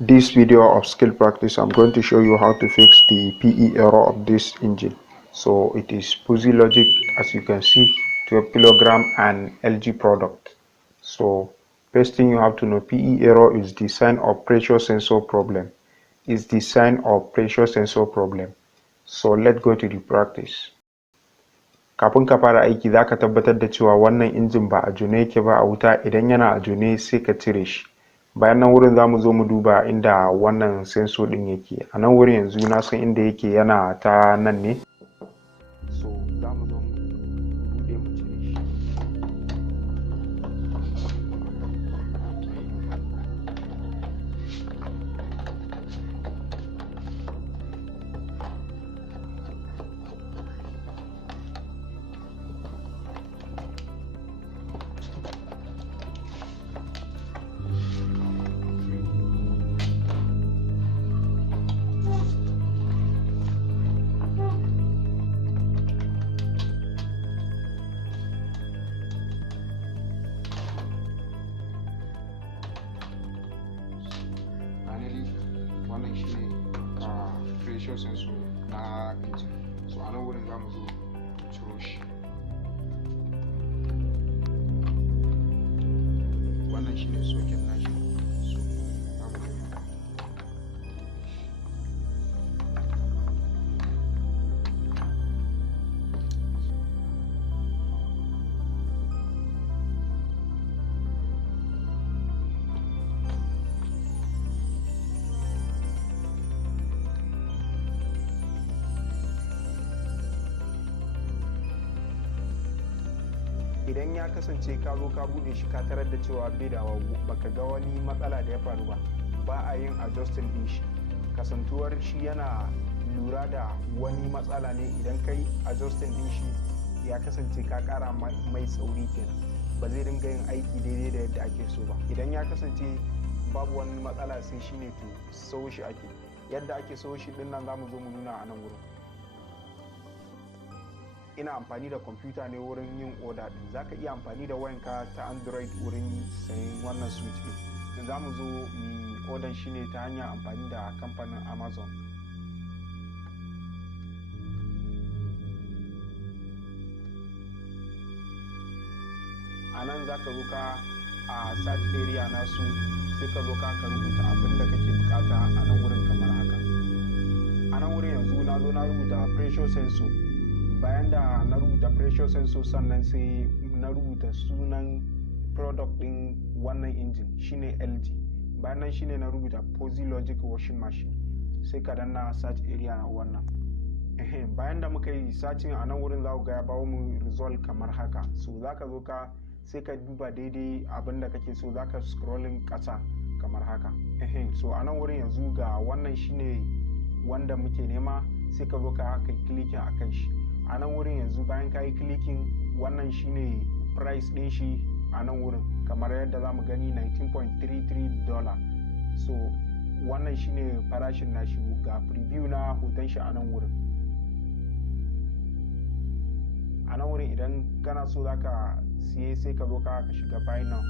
This video of skill practice, I'm going to show you how to fix the PE error of this engine. So it is fuzzy logic, as you can see, 12 kilogram and LG product. So first thing you have to know, PE error is the sign of pressure sensor problem. It's the sign of pressure sensor problem. So let's go to the practice. Kafin ka fara aiki za ka tabbatar da cewa wannan injin ba a jone yake ba a wuta. Idan yana a jone sai ka cire shi. Bayan nan wurin za mu zo mu duba inda wannan sensor ɗin yake. A nan wurin yanzu na san inda yake, yana ta nan ne. So za mu zo mu buɗe mu cire shi. Wannan shi ne pressure sensor na engine. So a nan wurin za mu zo ciro shi. Wannan shi ne socket nashi. So za mu zo idan ya kasance ka zo ka bude shi ka tarar da cewa bai da baka ga wani matsala da ya faru ba a yin adjusting din shi. Kasantuwar shi yana lura da wani matsala ne. Idan kai adjusting din shi ya kasance ka kara mai tsauri kenan, ba zai dinga yin aiki daidai da yadda ake so ba. Idan ya kasance babu wani matsala sai shine to sau shi ake. Yadda ake sau shi din nan zamu zo mu nuna a nan wurin. Ina amfani da kwamfuta ne wurin yin order din. Zaka iya amfani da wayanka ta Android wurin sayen wannan switch din. Za mu zo mu order shi ne ta hanyar amfani da kamfanin Amazon. A nan za ka zo ka a search area nasu, sai ka zo ka rubuta abin da kake bukata a nan wurin kamar haka. A nan wurin yanzu na zo na rubuta pressure sensor. Bayan da na rubuta pressure sensor, sannan sai na rubuta sunan product din wannan engine shine LG. Bayan nan shine na rubuta fuzzy logic washing machine. Sai ka danna search area na wannan. Bayan da muka yi searching a nan wurin za ku ga ya bawo mu result kamar haka. So za ka zo ka sai ka duba daidai abin da kake so, za ka scrolling ƙasa kamar haka. So a nan wurin yanzu ga wannan shine wanda muke nema, sai ka zo ka kai clicking akan shi. A nan wurin yanzu bayan ka yi clicking, wannan shine price din shi a nan wurin kamar yadda za mu gani $19.33. So wannan shine farashin nashi. Ga preview na hoton shi a nan wurin. A nan wurin idan kana so zaka siye sai ka zo ka shiga buy now.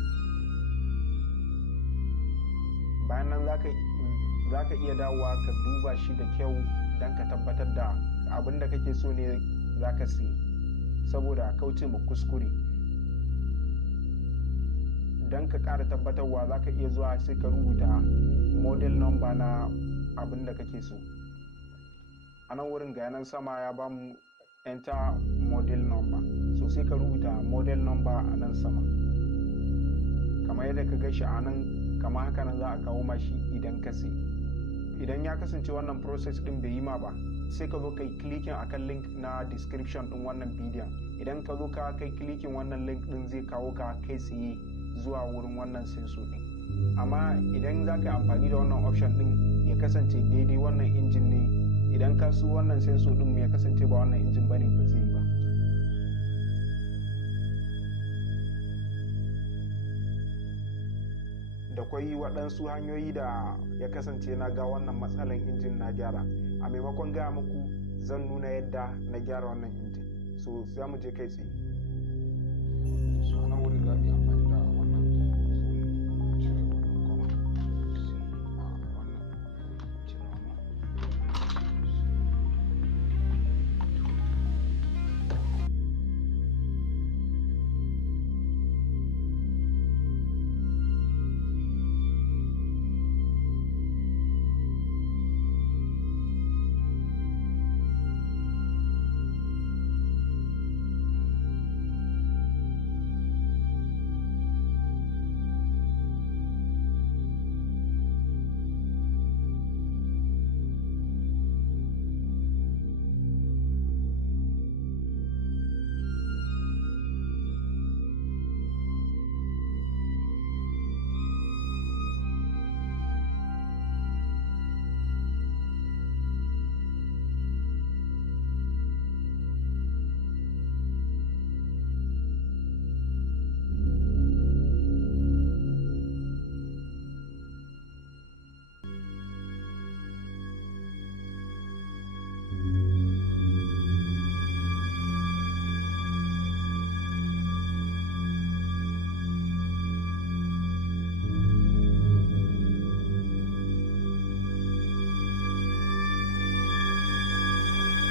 Bayan nan zaka iya dawowa ka duba shi da kyau don ka tabbatar da abin da kake so ne za ka siye, saboda kauce ma kuskure. Don ka ƙara tabbatarwa za ka iya zuwa sai ka rubuta model number na abin da kake so. A nan wurin ga yanan sama ya bamu enter model number. So sai ka rubuta model number a nan sama kamar yadda ka ga shi a nan. Kamar haka nan za a kawo mashi idan ka siye. Idan ya kasance wannan process din bai yi ma ba, sai ka zo kai clicking akan link na description din wannan bidiyon. Idan ka zo ka kai clicking wannan link din zai kawo ka kai tsaye zuwa wurin wannan sensor din. Amma idan za ka yi amfani da wannan option din ya kasance daidai wannan injin ne, idan ka so wannan sensor din ya kasance ba wannan injin bane, ba zai yi ba. Da kwai waɗansu hanyoyi da ya kasance na ga wannan matsalan injin na gyara. A maimakon gaya muku zan nuna yadda na gyara wannan injin. So za mu je kai tsaye. So nan wurin za mu yi amfani da wannan cire wannan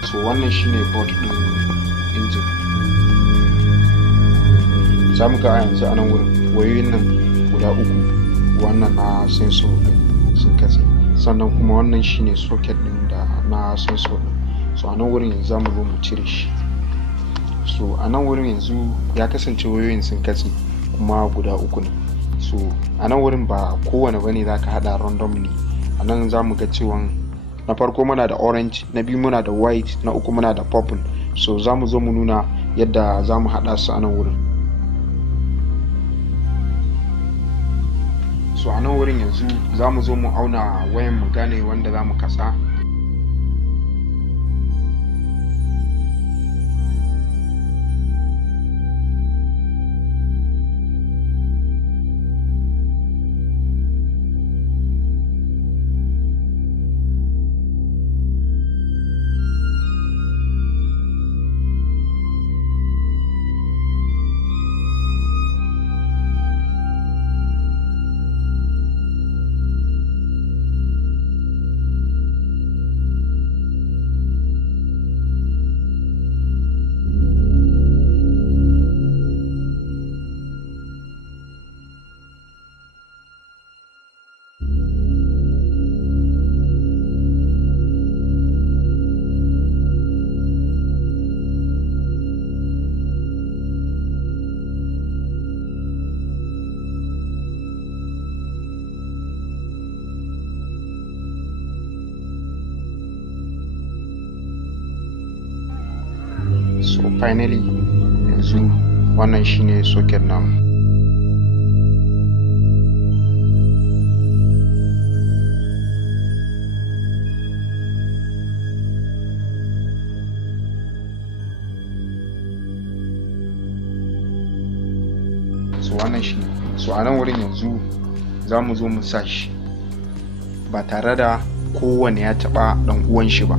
So wannan shine board ɗin injin. Za mu ga a yanzu a nan wurin wayoyin nan guda uku, wannan na sensor ɗin sun katse, sannan kuma wannan shine socket ɗin da na sensor ɗin. So a nan wurin yanzu za mu zo mu cire shi. So a nan wurin yanzu ya kasance wayoyin sun katse kuma guda uku ne. So a nan wurin ba kowane bane za ka haɗa randomly. A nan za mu ga cewa na farko muna da orange, na biyu muna da white, na uku muna da purple. So za mu zo mu nuna yadda za mu haɗa su a nan wurin. So a nan wurin yanzu za mu zo mu auna wayan mu gane wanda za mu katsa. So finally yanzu wannan shine socket namu. So wannan shine. So a nan wurin yanzu za mu zo mu sa shi ba tare da kowane ya taɓa ɗan uwan shi ba.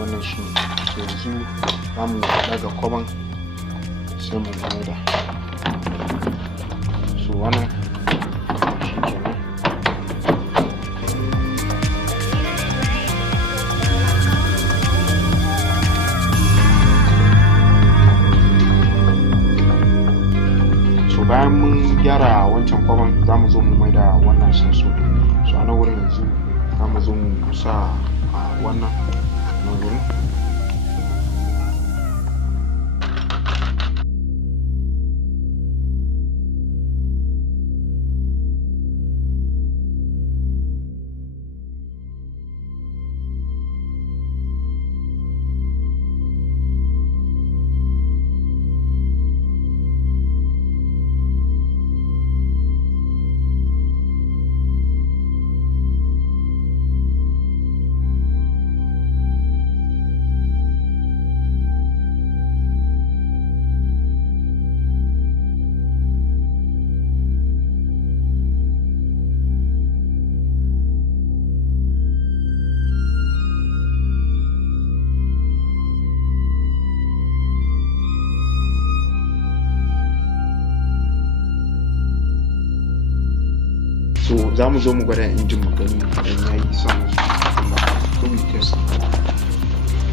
wannan shi ne. So yanzu za mu daga kwaban sai mu maida. So wannan shi kenan. So bayan mun gyara wancan kwaban za mu zo mu maida wannan sensor. So a nan wurin yanzu za mu zo mu sa wannan nan wurin. So za mu zo mu gwada injin mu gani idan ya yi son kuma test.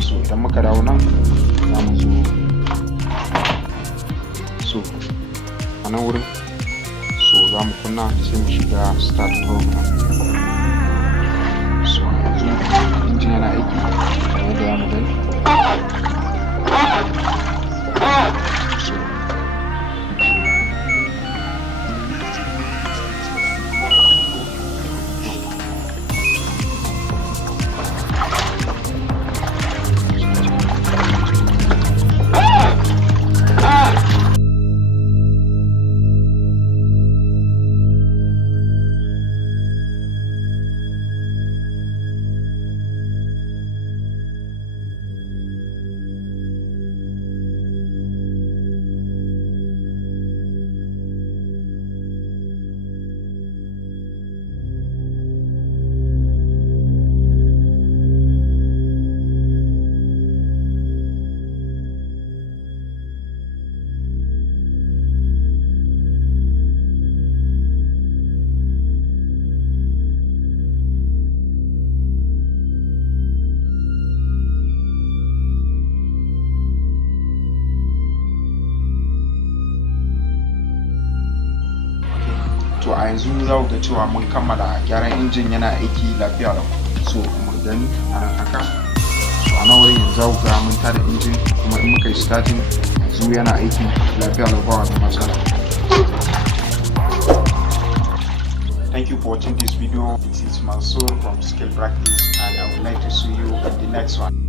So idan muka dawo nan za mu zo so a nan wurin so za mu kunna sai mu shiga start program. So yanzu injin yana aiki kamar da mu gani. To a yanzu za ku ga cewa mun kammala gyaran injin, yana aiki lafiya lau. So mu gani a nan haka. So a nan wurin yanzu za ku ga mun tada injin kuma in muka yi starting yanzu yana aiki lafiya lau ba wani matsala. Thank you for watching this video. This is Mansour from Skill Practice and I would like to see you in the next one.